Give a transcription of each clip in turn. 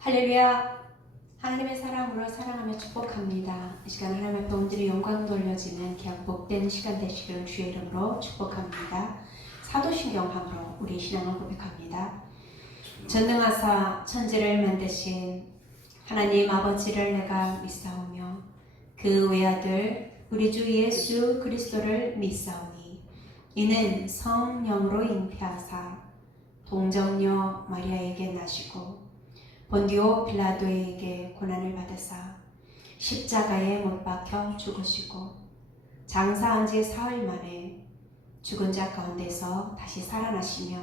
할렐루야. 하나님의 사랑으로 사랑하며 축복합니다. 이 시간 하나님 앞에 온전히 영광 돌려지는 귀한 복된 시간 되시기를 주의 이름으로 축복합니다. 사도신경함으로 우리 신앙을 고백합니다. 전능하사 천지를 만드신 하나님 아버지를 내가 믿사오며 그 외아들 우리 주 예수 그리스도를 믿사오니 이는 성령으로 잉태하사 동정녀 마리아에게 나시고 본디오 빌라도에게 고난을 받으사 십자가에 못 박혀 죽으시고 장사한 지 사흘 만에 죽은 자 가운데서 다시 살아나시며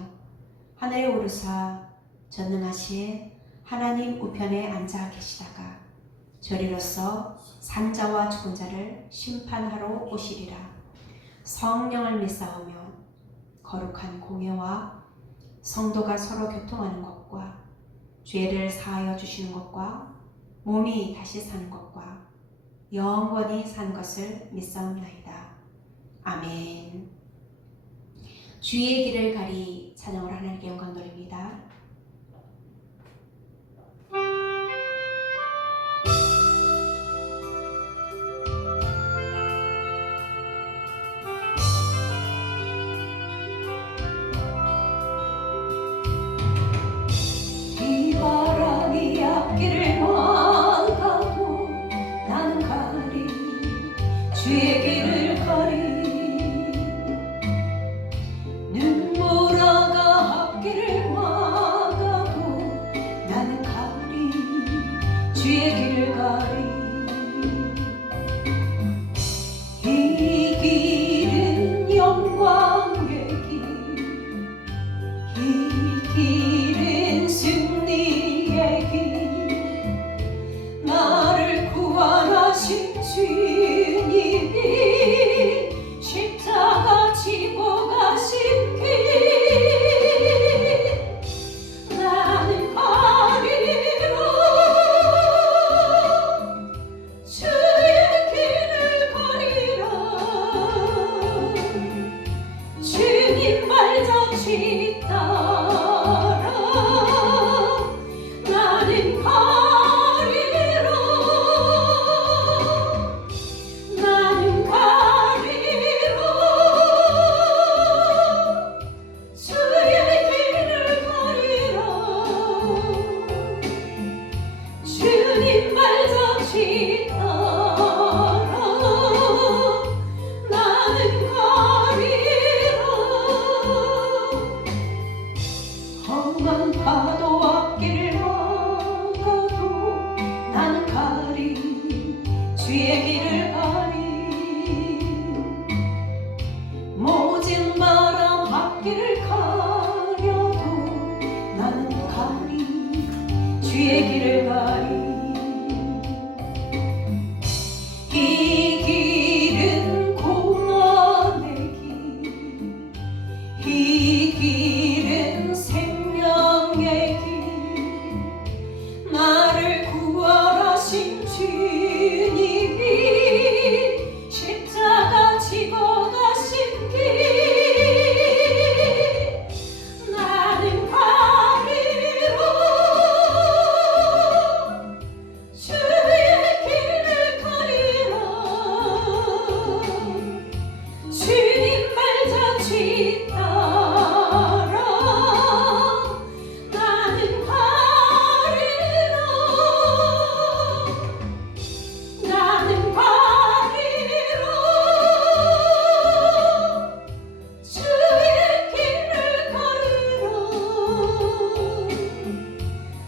하늘에 오르사 전능하신 하나님 우편에 앉아 계시다가 저리로서 산자와 죽은 자를 심판하러 오시리라. 성령을 믿사오며 거룩한 공예와 성도가 서로 교통하는 것과 죄를 사하여 주시는 것과 몸이 다시 사는 것과 영원히 산 것을 믿사옵나이다. 아멘. 주의 길을 가리 찬양으로 하나님께 영광 돌립니다. 주의 길을 가리 눈보라가 앞길을 막아도 나는 가리 주의 길을 가리 이 길은 영광의 길 이 길은 승리의 길 나를 구원하신 주님이 십자가 지고 가신 길 나는 가리라 주의 길을 가리라 주님 발자취 따라 나는 가리라 나는 가리라 주의 길을 가리라 주님 발자취 따라 나는 가리라 험한 파도 앞길을 막아도 나는 가리 주의 길을 가리 모진 바람 앞길을 가려도 나는 가리 주의 길을 가리 이 길은 고난의 길 이 길은 생명의 길 나를 구원하신 주님이 십자가 지고 가신 길 나는 가리라 주의 길을 가리라 주님 발자취 따라 나는 가리라 나는 가리라 주의 길을 가리라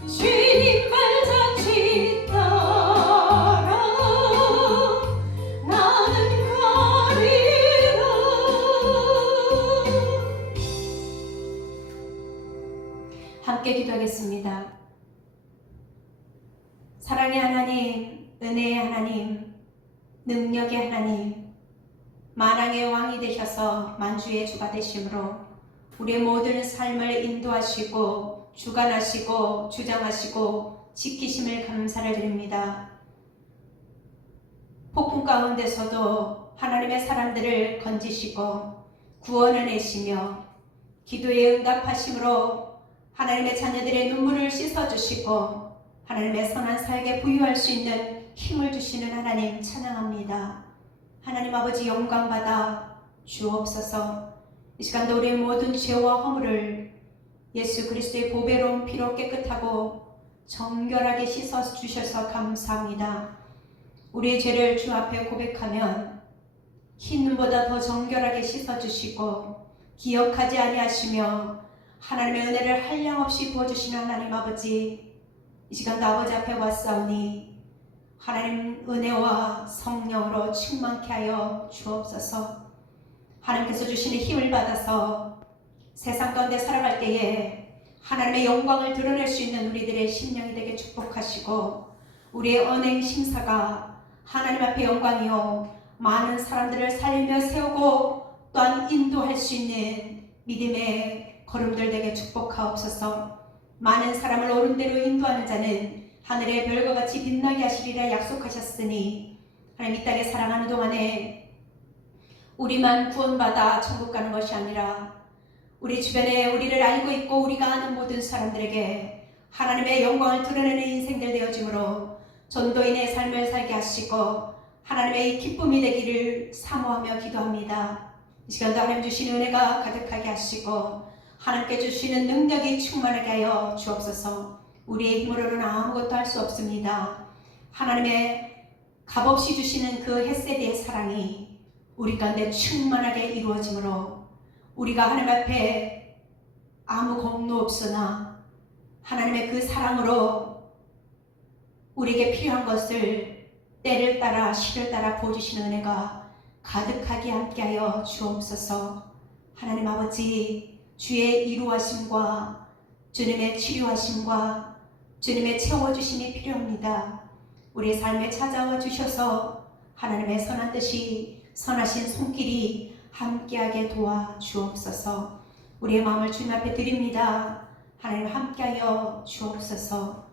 주님 발자취 따라 나는 가리라 함께 기도하겠습니다. 사랑의 하나님, 은혜의 하나님, 능력의 하나님, 만왕의 왕이 되셔서 만주의 주가 되심으로 우리의 모든 삶을 인도하시고 주관하시고 주장하시고 지키심을 감사를 드립니다. 폭풍 가운데서도 하나님의 사람들을 건지시고 구원을 내시며 기도에 응답하심으로 하나님의 자녀들의 눈물을 씻어주시고 하나님의 선한 사역에 부유할 수 있는 힘을 주시는 하나님 찬양합니다. 하나님 아버지 영광받아 주옵소서. 이 시간도 우리의 모든 죄와 허물을 예수 그리스도의 보배로운 피로 깨끗하고 정결하게 씻어 주셔서 감사합니다. 우리의 죄를 주 앞에 고백하면 흰 눈보다 더 정결하게 씻어 주시고 기억하지 아니하시며 하나님의 은혜를 한량없이 부어주시는 하나님 아버지, 이 시간도 아버지 앞에 왔사오니 하나님 은혜와 성령으로 충만케 하여 주옵소서. 하나님께서 주시는 힘을 받아서 세상 가운데 살아갈 때에 하나님의 영광을 드러낼 수 있는 우리들의 심령이 되게 축복하시고, 우리의 언행 심사가 하나님 앞에 영광이요 많은 사람들을 살리며 세우고 또한 인도할 수 있는 믿음의 걸음들 되게 축복하옵소서. 많은 사람을 옳은 대로 인도하는 자는 하늘의 별과 같이 빛나게 하시리라 약속하셨으니, 하나님 이 땅에 살아가는 동안에 우리만 구원받아 천국 가는 것이 아니라 우리 주변에 우리를 알고 있고 우리가 아는 모든 사람들에게 하나님의 영광을 드러내는 인생들 되어짐으로 전도인의 삶을 살게 하시고 하나님의 기쁨이 되기를 사모하며 기도합니다. 이 시간도 하나님 주시는 은혜가 가득하게 하시고 하나님께 주시는 능력이 충만하게 하여 주옵소서. 우리의 힘으로는 아무것도 할 수 없습니다. 하나님의 값없이 주시는 그 헷세대의 사랑이 우리 가운데 충만하게 이루어지므로 우리가 하나님 앞에 아무 공로 없으나 하나님의 그 사랑으로 우리에게 필요한 것을 때를 따라 시를 따라 부어주시는 은혜가 가득하게 함께하여 주옵소서. 하나님 아버지, 주의 이루하심과 주님의 치료하심과 주님의 채워주심이 필요합니다. 우리의 삶에 찾아와 주셔서 하나님의 선한 뜻이, 선하신 손길이 함께하게 도와주옵소서. 우리의 마음을 주님 앞에 드립니다. 하나님 함께하여 주옵소서.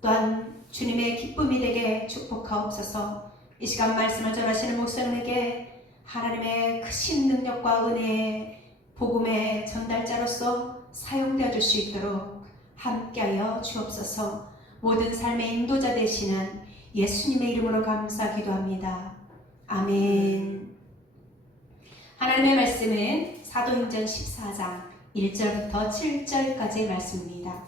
또한 주님의 기쁨이 되게 축복하옵소서. 이 시간 말씀을 전하시는 목사님에게 하나님의 크신 능력과 은혜의 복음의 전달자로서 사용되어 줄 수 있도록 함께하여 주옵소서. 모든 삶의 인도자 되시는 예수님의 이름으로 감사 기도합니다. 아멘. 하나님의 말씀은 사도행전 14장 1절부터 7절까지의 말씀입니다.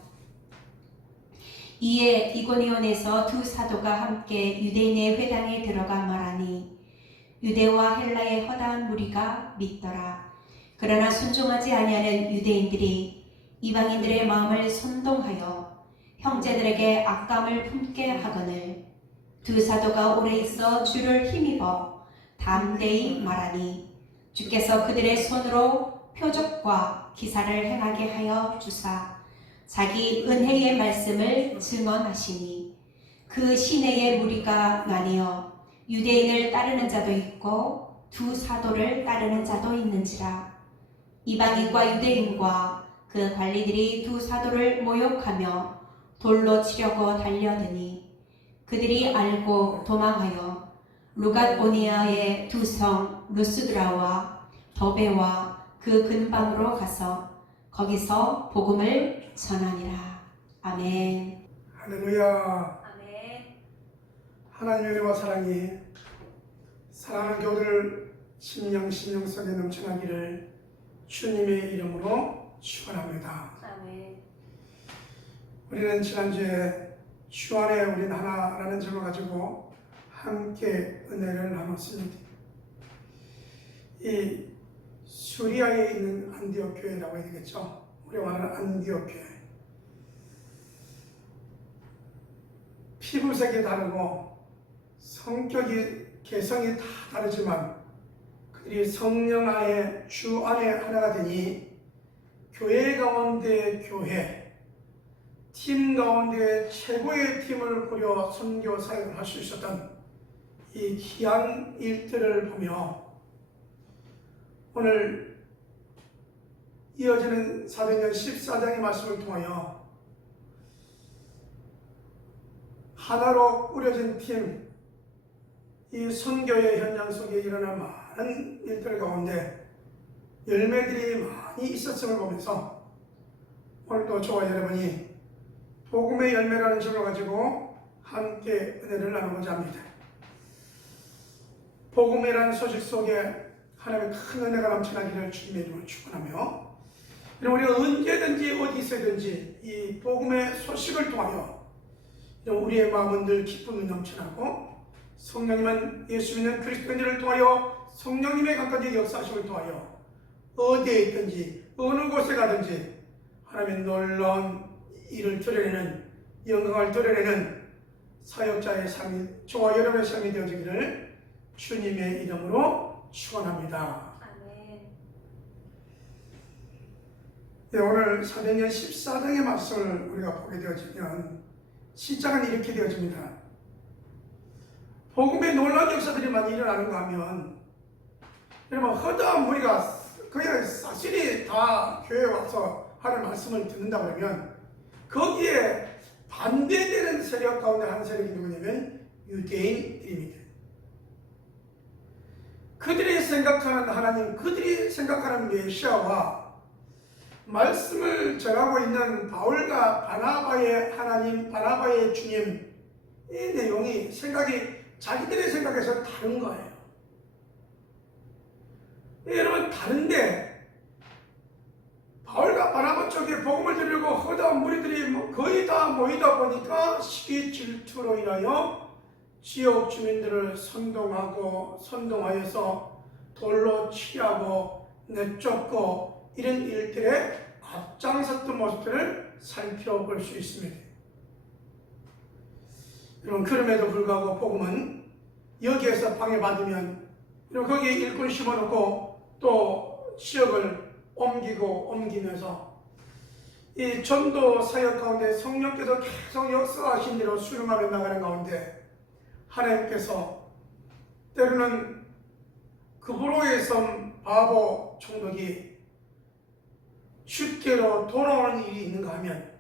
이에 이고니온에서 두 사도가 함께 유대인의 회당에 들어가 말하니 유대와 헬라의 허다한 무리가 믿더라. 그러나 순종하지 아니하는 유대인들이 이방인들의 마음을 선동하여 형제들에게 악감을 품게 하거늘 두 사도가 오래 있어 주를 힘입어 담대히 말하니 주께서 그들의 손으로 표적과 기사를 행하게 하여 주사 자기 은혜의 말씀을 증언하시니 그 시내의 무리가 나뉘어 유대인을 따르는 자도 있고 두 사도를 따르는 자도 있는지라. 이방인과 유대인과 그 관리들이 두 사도를 모욕하며 돌로 치려고 달려드니 그들이 알고 도망하여 루갓오니아의 두 성 루스드라와 더베와 그 근방으로 가서 거기서 복음을 전하니라. 아멘. 할렐루야. 아멘. 하나님의 은혜와 사랑이 사랑하는 교우들 심령 속에 넘쳐나기를 주님의 이름으로 축원합니다. 아멘. 우리는 지난주에 주 안에 우린 하나라는 제목을 가지고 함께 은혜를 나눴습니다. 이 수리아에 있는 안디옥 교회라고 해야 되겠죠. 우리가 말하는 안디옥 교회. 피부색이 다르고 성격이 개성이 다 다르지만 그들이 성령 안에 주 안에 하나가 되니 교회 가운데 교회, 팀 가운데 최고의 팀을 꾸려 선교 사역을 할 수 있었던 이 귀한 일들을 보며 오늘 이어지는 사도행전 14장의 말씀을 통하여 하나로 꾸려진 팀, 이 선교의 현장 속에 일어난 많은 일들 가운데 열매들이 많이 있었음을 보면서 오늘도 저와 여러분이 복음의 열매라는 책을 가지고 함께 은혜를 나누고자 합니다. 복음이라는 소식 속에 하나님의 큰 은혜가 넘쳐나기를 주님의 이름으로 축원하며, 우리가 언제든지 어디 있어든지 이 복음의 소식을 통하여 우리의 마음은 늘 기쁨이 넘쳐나고, 성령님은 예수 믿는 그리스도인들을 통하여 성령님의 각가지 역사하심을 통하여 어디에 있든지 어느 곳에 가든지 하나님의 놀라운 일을 드러내는, 영광을 드러내는 사역자의 삶이, 저와 여러분의 삶이 되어지기를 주님의 이름으로 축원합니다. 아멘. 네, 오늘 사도행전 14장의 말씀을 우리가 보게 되어지면 시작은 이렇게 되어집니다. 복음의 놀라운 역사들이 많이 일어나는가 하면, 여러분 허다한 무리가 그냥 사실이 다 교회에 와서 하는 말씀을 듣는다 그러면 거기에 반대되는 세력 가운데 한 세력이 누구냐면 유대인들입니다. 그들이 생각하는 하나님, 그들이 생각하는 메시아와 말씀을 전하고 있는 바울과 바나바의 하나님, 바나바의 주님, 이 내용이 생각이 자기들의 생각에서 다른 거예요. 여러분, 다른데 바울과 바나바 쪽에 복음을 들으려고 허다한 무리들이 거의 다 모이다 보니까 시기 질투로 인하여 지역 주민들을 선동하여서 돌로 치하고 내쫓고 이런 일들에 앞장섰던 모습들을 살펴볼 수 있습니다. 여러분, 그럼에도 불구하고 복음은 여기에서 방해받으면 거기에 일꾼 심어놓고 또 지역을 옮기면서 이 전도 사역 가운데 성령께서 계속 역사하신 대로 수령하며 나가는 가운데 하나님께서 때로는 그브로의 섬 바보 총독이 주께로 돌아오는 일이 있는가 하면,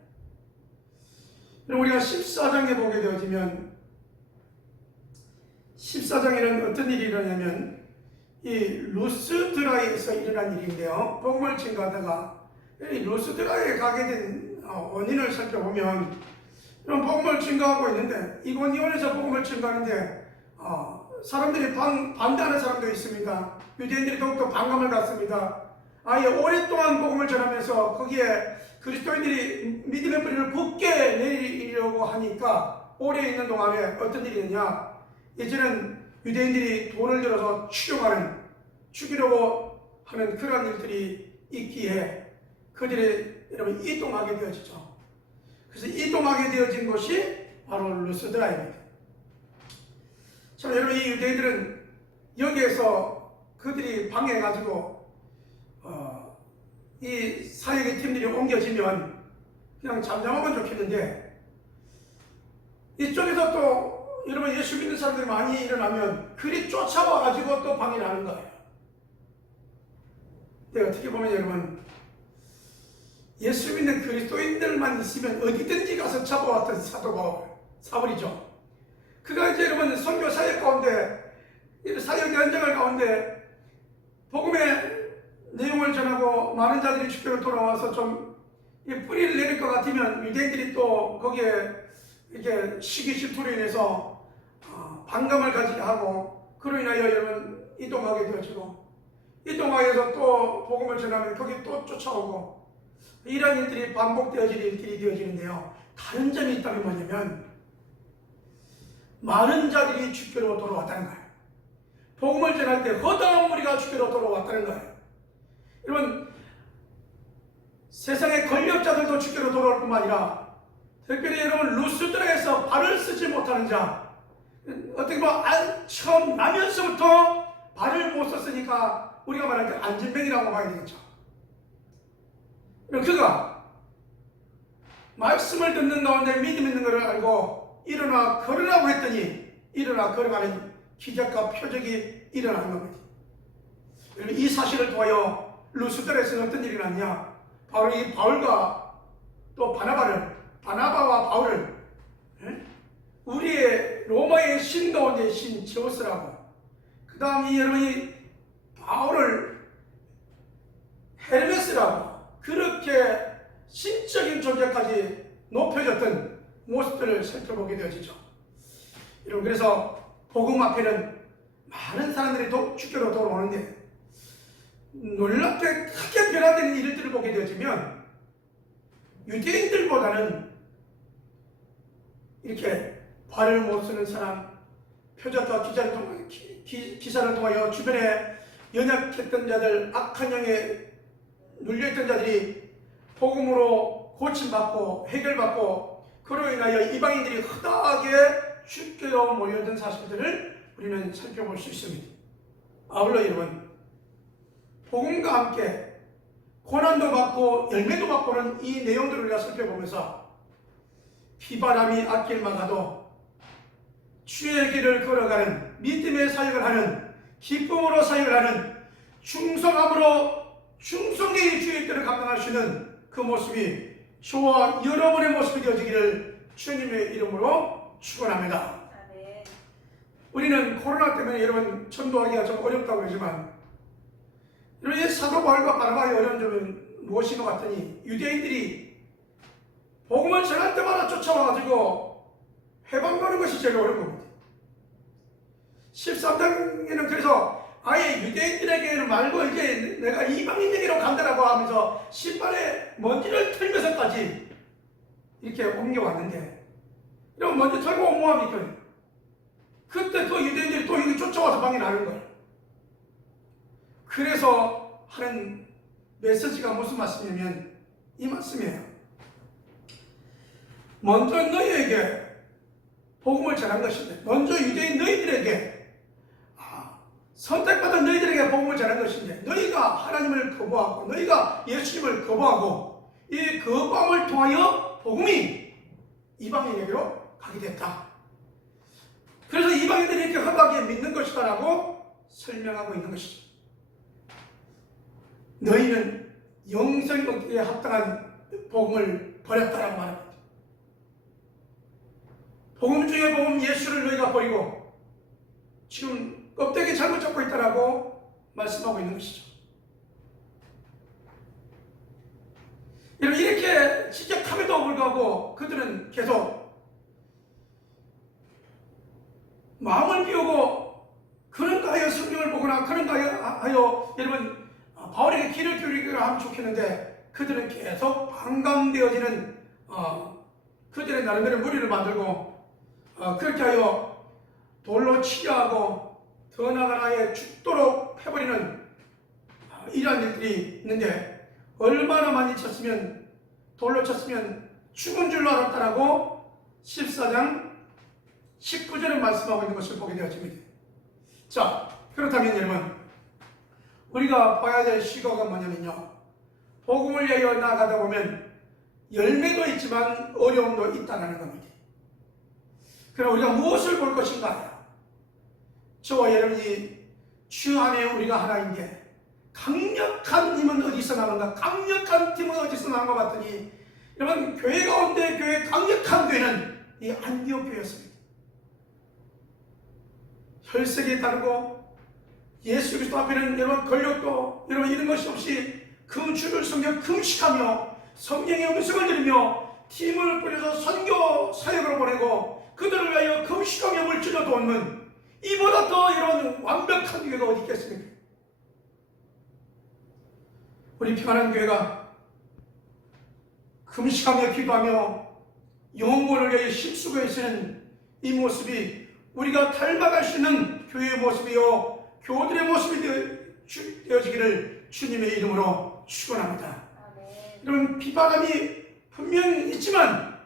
우리가 14장에 보게 되어지면 14장에는 어떤 일이 일어나냐면 이 루스드라에서 일어난 일인데요. 복음을 증거하다가 이 루스드라에 가게 된 원인을 살펴보면, 이런 복음을 증거하고 있는데 이곳에서 복음을 증거하는데 사람들이 반대하는 사람도 있습니다. 유대인들이 더욱더 반감을 갖습니다. 아예 오랫동안 복음을 전하면서 거기에 그리스도인들이 믿음의 뿌리를 굳게 내리려고 하니까 오래 있는 동안에 어떤 일이 있느냐, 이제는 유대인들이 돌을 들어서 죽이려고 하는 그런 일들이 있기에 그들이 여러분 이동하게 되어지죠. 그래서 이동하게 되어진 곳이 바로 루스드라입니다. 참, 여러분, 이 유대인들은 여기에서 그들이 방해해가지고 이 사역의 팀들이 옮겨지면 그냥 잠잠하면 좋겠는데, 이쪽에서 또 여러분 예수 믿는 사람들이 많이 일어나면 그리 쫓아와가지고 또 방해를 하는 거예요. 근데 어떻게 보면 여러분, 예수 믿는 그리스도인들만 있으면 어디든지 가서 잡아왔던 사울이죠. 그가 이제 여러분 선교 사역 가운데, 사역 연장을 가운데 복음의 내용을 전하고 많은 자들이 주께로 돌아와서 좀 뿌리를 내릴 것 같으면 유대인들이 또 거기에 이렇게 시기 질투로 인해서 반감을 가지게 하고, 그로 인하여 여러분 이동하게 되어지고, 이동하여서 또 복음을 전하면 거기 또 쫓아오고, 이런 일들이 반복되어질 일들이 되어지는데요. 다른 점이 있다면 뭐냐면 많은 자들이 주께로 돌아왔다는 거예요. 복음을 전할 때 허다한 무리가 주께로 돌아왔다는 거예요. 여러분, 세상의 권력자들도 주께로 돌아올 뿐만 아니라 특별히 여러분 루스드라에서 발을 쓰지 못하는 자, 어떻게 보면 처음 나면서부터 발을 못 썼으니까 우리가 말할 때 안진뱅이라고 봐야 되겠죠. 그가 말씀을 듣는 가운데 믿음 있는 것을 알고 일어나 걸으라고 했더니 일어나 걸어가는 기적과 표적이 일어나는 겁니다. 여러분, 이 사실을 통하여 루스드라에서는 어떤 일이 났냐, 바로 이 바울과 또 바나바와 바울을 우리의 로마의 신 가운데 신 제우스라고, 그 다음에 여러분이 바울을 헤르메스라고, 그렇게 신적인 존재까지 높여졌던 모습들을 살펴보게 되어지죠. 여러분, 그래서 복음 앞에는 많은 사람들이 주교로 돌아오는데 놀랍게 크게 변화되는 일들을 보게 되어지면 유대인들보다는 이렇게 발을 못 쓰는 사람, 표적과 기사를 통하여 주변에 연약했던 자들, 악한 영에 눌려있던 자들이 복음으로 고침받고 해결받고 그로 인하여 이방인들이 허다하게 주교로 모여든 사실들을 우리는 살펴볼 수 있습니다. 아울러 여러분, 복음과 함께 고난도 받고 열매도 받고는 이 내용들을 우리가 살펴보면서 비바람이 앞길마다도 주의 길을 걸어가는 믿음의 사역을 하는 기쁨으로 사역을 하는 충성의 주의 뜻을 감당할 수 있는 그 모습이 저와 여러분의 모습이 되어지기를 주님의 이름으로 축원합니다. 우리는 코로나 때문에 여러분 전도하기가 좀 어렵다고 그러지만 여러분, 사도 바울과 바나바의 어려운 점은 무엇인 것 같더니 유대인들이 복음을 전할 때마다 쫓아와가지고 해방하는 것이 제일 어려운 겁니다. 13장에는 그래서 아예 유대인들에게는 말고 이제 내가 이방인에게로 간다라고 하면서 신발에 먼지를 털면서까지 이렇게 옮겨왔는데, 그럼 먼지 털고 옮겨합니까? 그때 또 유대인들이 또 여기 쫓아와서 방해하는 거예요. 그래서 하는 메시지가 무슨 말씀이냐면 이 말씀이에요. 먼저 너희에게 복음을 전한 것인데, 먼저 유대인 너희들에게 선택받은 너희들에게 복음을 전한 것인데, 너희가 하나님을 거부하고 너희가 예수님을 거부하고 이 거부함을 통하여 복음이 이방인에게로 가게 됐다. 그래서 이방인들이 이렇게 허다하게 믿는 것이다 라고 설명하고 있는 것이죠. 너희는 영생 얻기에 합당한 복음을 버렸다라고 말합니다. 복음 중에 복음 예수를 너희가 버리고 지금 껍데기 잘못 잡고 있다라고 말씀하고 있는 것이죠. 여러분, 이렇게 지적함에도 불구하고 그들은 계속 마음을 비우고 그런가 하여 성경을 보거나 그런가 하여 여러분 바울에게 귀를 기울이기를 하면 좋겠는데, 그들은 계속 반감되어지는 그들의 나름대로 무리를 만들고 그렇게 하여 돌로 치려하고 더 나아가 아예 죽도록 해버리는 이러한 일들이 있는데, 얼마나 많이 쳤으면 돌로 쳤으면 죽은 줄로 알았다라고 14장 19절에 말씀하고 있는 것을 보게 되어집니다. 자, 그렇다면 여러분, 우리가 봐야 될 시각은 뭐냐면요, 복음을 위하여 나아가다 보면 열매도 있지만 어려움도 있다는 겁니다. 그럼 우리가 무엇을 볼 것인가? 저와 여러분이 주 안에 우리가 하나인 게, 강력한 힘은 어디서 나는가? 강력한 힘은 어디서 나는 것 같더니, 여러분, 교회 가운데 교회 강력한 교회는 이 안디옥 교회였습니다. 혈색이 다르고 예수 그리스도 앞에는 여러분 권력도 여러분 이런 것이 없이 금주를 섬겨 금식하며 성령의 음성을 들으며 팀을 꾸려서 선교 사역을 보내고 그들을 위하여 금식하며 물질로 돕는, 이보다 더 이런 완벽한 교회가 어디 있겠습니까? 우리 평안한 교회가 금식하며 기도하며 영혼을 위하여 힘쓰고 있는 이 모습이 우리가 닮아갈 수 있는 교회의 모습이요 교우들의 모습이 되어지기를 주님의 이름으로 축원합니다. 여러분, 비바람이 분명 있지만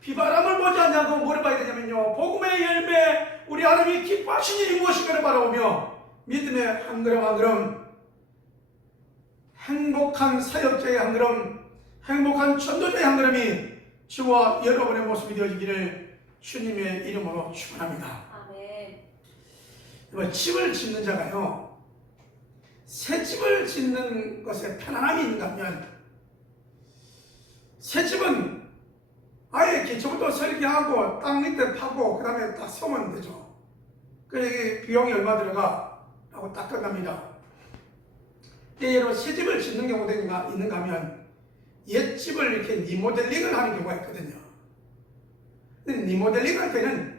비바람을 보지 않냐고 물어봐야 되냐면요, 복음의 열매, 우리 하나님이 기뻐하시는 일이 무엇인가를 바라보며 믿음의 한 걸음 한 걸음, 행복한 사역자의 한 걸음, 행복한 전도자의 한 걸음이 저와 여러분의 모습이 되어지기를 주님의 이름으로 축원합니다. 집을 짓는 자가요, 새 집을 짓는 것에 편안함이 있는가 하면, 새 집은 아예 기초부터 설계하고 땅 밑에 파고 그 다음에 딱 세우면 되죠. 그래, 비용이 얼마 들어가? 라고 딱 끝납니다. 여러분, 새 집을 짓는 경우도 있는가 하면 옛 집을 이렇게 리모델링을 하는 경우가 있거든요. 리모델링 할 때는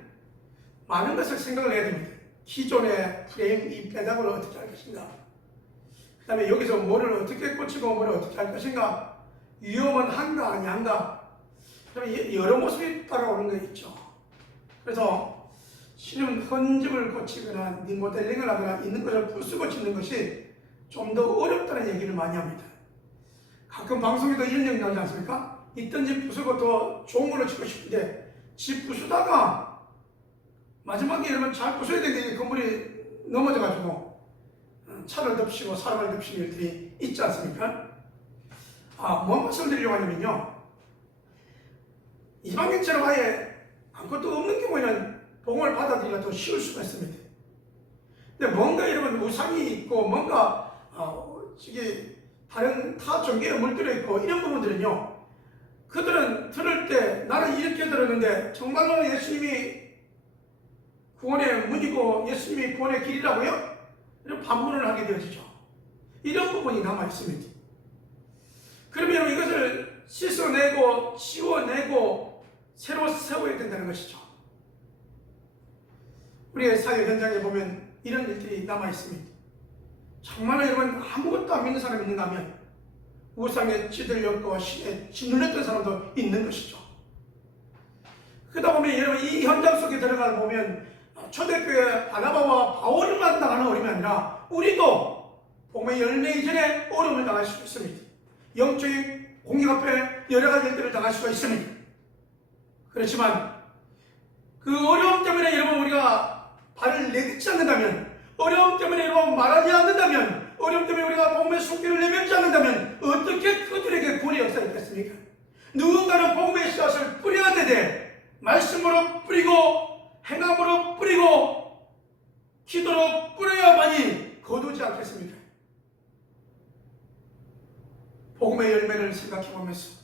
많은 것을 생각을 해야 됩니다. 기존의 프레임 이 배당을 어떻게 할 것인가, 그 다음에 여기서 뭐를 어떻게 꽂히고 뭐를 어떻게 할 것인가, 위험은 한가 아니한가, 그 다음에 여러 모습이 따라오는 게 있죠. 그래서 실은 흔적을 고치거나 리모델링을 하거나 있는 것을 부수고 짓는 것이 좀 더 어렵다는 얘기를 많이 합니다. 가끔 방송에도 이런 얘기 나오지 않습니까? 있던 집 부수고 더 좋은 걸로 짓고 싶은데 집 부수다가 마지막에 여러분 잘 부숴야 되는데 건물이 넘어져가지고 차를 덮치고 사람을 덮치는 일들이 있지 않습니까? 뭔 말씀을 드리려고 하냐면요, 이방인처럼 아예 아무것도 없는 경우에는 복음을 받아들이기가 더 쉬울 수가 있습니다. 근데 뭔가 여러분 우상이 있고 뭔가 이게 다른 타 종교에 물들어 있고 이런 부분들은요, 그들은 들을 때 나는 이렇게 들었는데 정말로 예수님이 구원의 문이고 예수님이 구원의 길이라고요? 이런 반문을 하게 되어지죠. 이런 부분이 남아있습니다. 그러면 이것을 씻어내고 지워내고 새로 세워야 된다는 것이죠. 우리의 사회 현장에 보면 이런 일들이 남아있습니다. 정말로 여러분 아무것도 안 믿는 사람이 있는가 하면 우상에 찌들렸고 신에 짓눌렸던 사람도 있는 것이죠. 그러다 보면 여러분 이 현장 속에 들어가 보면 초대교회 바나바와 바울을 만나가는 어려움이 아니라 우리도 복음의 열매 이전에 어려움을 당할 수 있습니다. 영적인 공격 앞에 여러 가지 일들을 당할 수가 있습니다. 그렇지만 그 어려움 때문에 여러분 우리가 발을 내딛지 않는다면, 어려움 때문에 여러분 말하지 않는다면, 어려움 때문에 우리가 복음의 손길을 내밀지 않는다면 어떻게 그들에게 구원의 역사가 있겠습니까? 누군가는 복음의 씨앗을 뿌려야 되되 말씀으로 뿌리고 행함으로 뿌리고 기도로 뿌려야만이 거두지 않겠습니까? 복음의 열매를 생각해보면서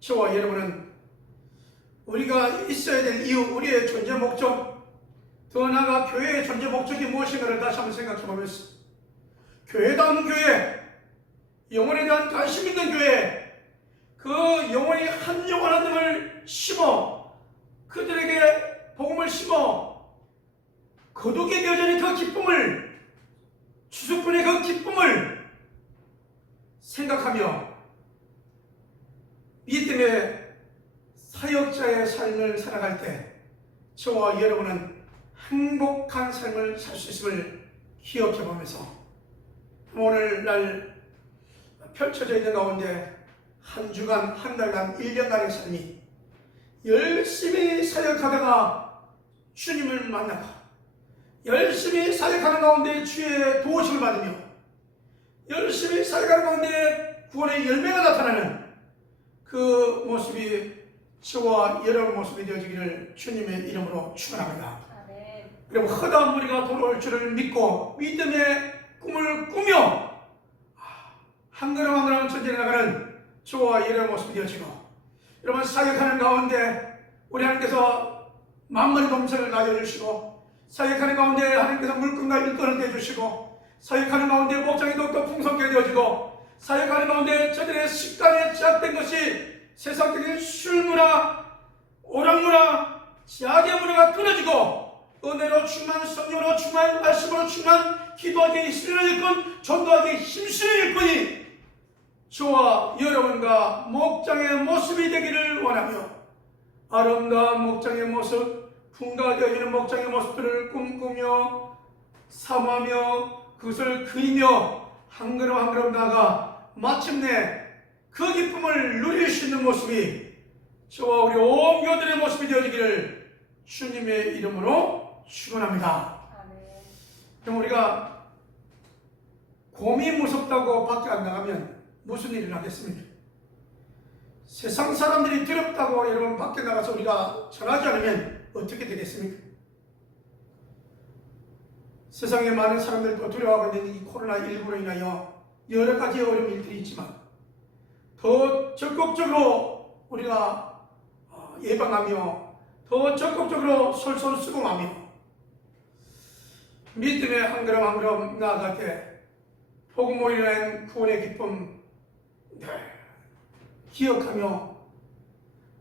저와 여러분은 우리가 있어야 될 이유, 우리의 존재 목적, 더 나아가 교회의 존재 목적이 무엇인가를 다시 한번 생각해보면서 교회다운 교회, 영혼에 대한 관심 있는 교회, 그 영혼이 한 영혼 한 명을 심어 그들에게 복음을 심어 거두게 되어지는 그 기쁨을, 추수꾼의 그 기쁨을 생각하며 믿음의 사역자의 삶을 살아갈 때 저와 여러분은 행복한 삶을 살 수 있음을 기억해 보면서 오늘날 펼쳐져 있는 가운데 한 주간, 한 달간, 1년간의 삶이 열심히 사역하다가 주님을 만나고 열심히 사역하는 가운데 주의 도우심을 받으며 열심히 사역하는 가운데 구원의 열매가 나타나는 그 모습이 저와 여러분 모습이 되어지기를 주님의 이름으로 축원합니다. 그리고 허다한 무리가 돌아올 줄을 믿고 믿음의 꿈을 꾸며 한 걸음 한 걸음 전진해 나가는 저와 여러분 모습이 되어지고, 여러분 사역하는 가운데 우리 하나님께서 만물의 동체를 가져주시고, 사역하는 가운데 하나님께서 물건과 일꾼을 대주시고, 사역하는 가운데 목장이 더욱더 풍성하게 되어지고, 사역하는 가운데 저들의 식단에 제약된 것이 세상적인 술문화, 오락문화, 지하의 문화가 끊어지고 은혜로 충만, 성령으로 충만, 말씀으로 충만, 기도하기에 힘쓰는 일꾼, 전도하기에 힘쓰는 일꾼이 저와 여러분과 목장의 모습이 되기를 원하며 아름다운 목장의 모습, 풍가되어지는 목장의 모습들을 꿈꾸며 사모하며 그것을 그리며 한 걸음 한 걸음 나아가 마침내 그 기쁨을 누릴 수 있는 모습이 저와 우리 온 교들의 모습이 되어지기를 주님의 이름으로 축원합니다. 그럼 우리가 곰이 무섭다고 밖에 안 나가면 무슨 일이 나겠습니까? 세상 사람들이 두렵다고 여러분 밖에 나가서 우리가 전하지 않으면 어떻게 되겠습니까? 세상에 많은 사람들도 두려워하고 있는 이 코로나19로 인하여 여러 가지 어려운 일들이 있지만 더 적극적으로 우리가 예방하며 더 적극적으로 솔솔수긍하며 믿음의 한 걸음 한 걸음 나아갈 때 복음으로 인한 구원의 기쁨 기억하며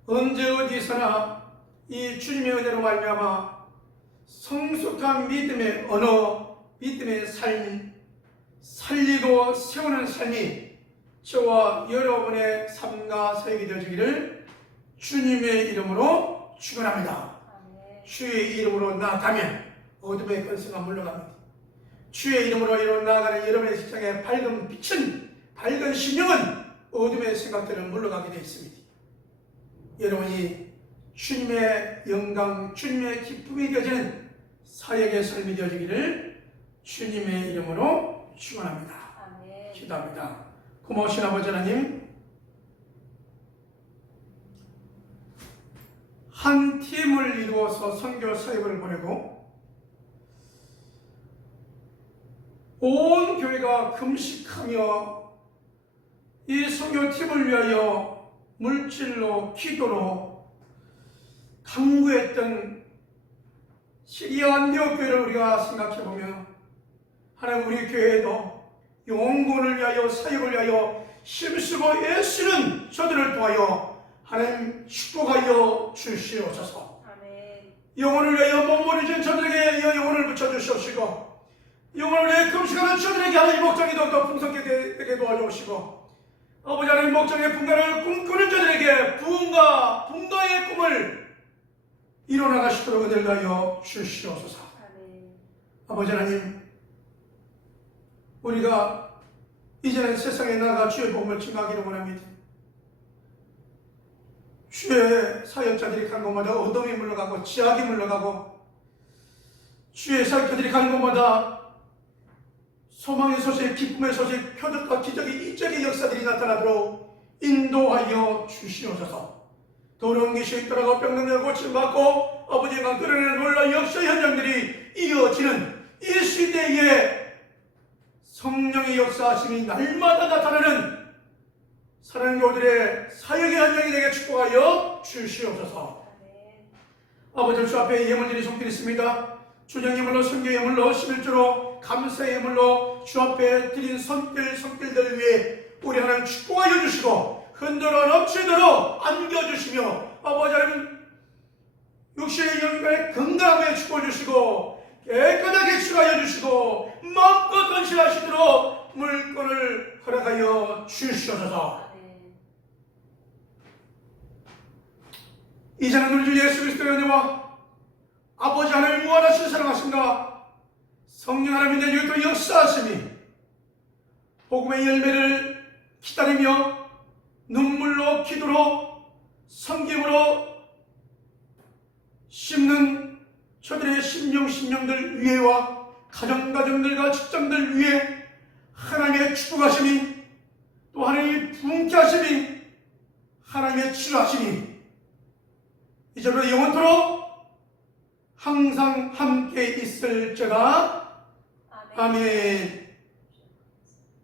언제 어디서나 이 주님의 은혜로 말미암아 성숙한 믿음의 언어, 믿음의 삶, 살리고 세우는 삶이 저와 여러분의 삶과 사역이 되어지기를 주님의 이름으로 축원합니다. 주의 이름으로 나아가면 어둠의 권세가 물러갑니다. 주의 이름으로 이루어 나아가는 여러분의 직장의 밝은 빛은, 밝은 신령은 어둠의 생각들을 물러가게 되어 있습니다. 여러분이 주님의 영광, 주님의 기쁨이 되어지는 사역의 삶이 되어지기를 주님의 이름으로 축원합니다. 기도합니다. 고마우신 아버지 하나님, 한 팀을 이루어서 선교 사역을 보내고 온 교회가 금식하며 이 선교팀을 위하여 물질로 기도로 강구했던 시리아 안디옥 교회를 우리가 생각해보면 하나님, 우리 교회에도 영혼을 위하여 사역을 위하여 힘쓰고 애쓰는 저들을 통하여 하나님 축복하여 주시옵소서. 영혼을 위하여 몸부림친 저들에게 영혼을 붙여주시옵시고, 영혼을 위해 금식하는 저들에게 하나님 목장이 더욱더 풍성하게 되게 도와주시고, 아버지 하나님 목장의 분가를 꿈꾸는 저들에게 부흥과 분가의 꿈을 이뤄나가시도록 은혜를 다하여 주시옵소서. 아버지 하나님, 우리가 이제는 세상에 나가 주의 복음을 증거하기를 원합니다. 주의 사역자들이 가는 곳마다 어둠이 물러가고 지악이 물러가고, 주의 사역자들이 가는 곳마다 소망의 소식, 기쁨의 소식, 표적과 기적의 이적의 역사들이 나타나도록 인도하여 주시옵소서. 더러운 것이 있더라도 병든 고침받고 아버지가 끌어내는 놀라운 역사 현장들이 이어지는 이 시대에 성령의 역사하심이 날마다 나타나는 사랑하는 교우들의 사역의 현장이 되게 축복하여 주시옵소서. 아버지, 주 앞에 예물들이 손길있습니다. 주정 예물로, 성교 예물로, 11조로 감사 예물로 주 앞에 드린 손길들 위해 우리 하나님 축복하여 주시고 흔들어 넘치도록 안겨주시며, 아버지 하나님 육신의 영혼의 건강하게 축복해 주시고 깨끗하게 치료하여 주시고 마음껏 건실하시도록 물건을 허락하여 주시옵소서. 이제는 우리 주 예수 그리스도의 은혜와 아버지 하나님 무한하신 사랑하심과 성령 하나님의 내주의 역사하심이 복음의 열매를 기다리며 눈물로, 기도로, 섬김으로 심는 저들의 심령들 위에와 가정들과 직장들 위에 하나님의 축복하심이, 또 하나님의 부흥케 하심이, 하나님의 치료하심이 이제부터 영원토록 항상 함께 있을지어다. 아멘.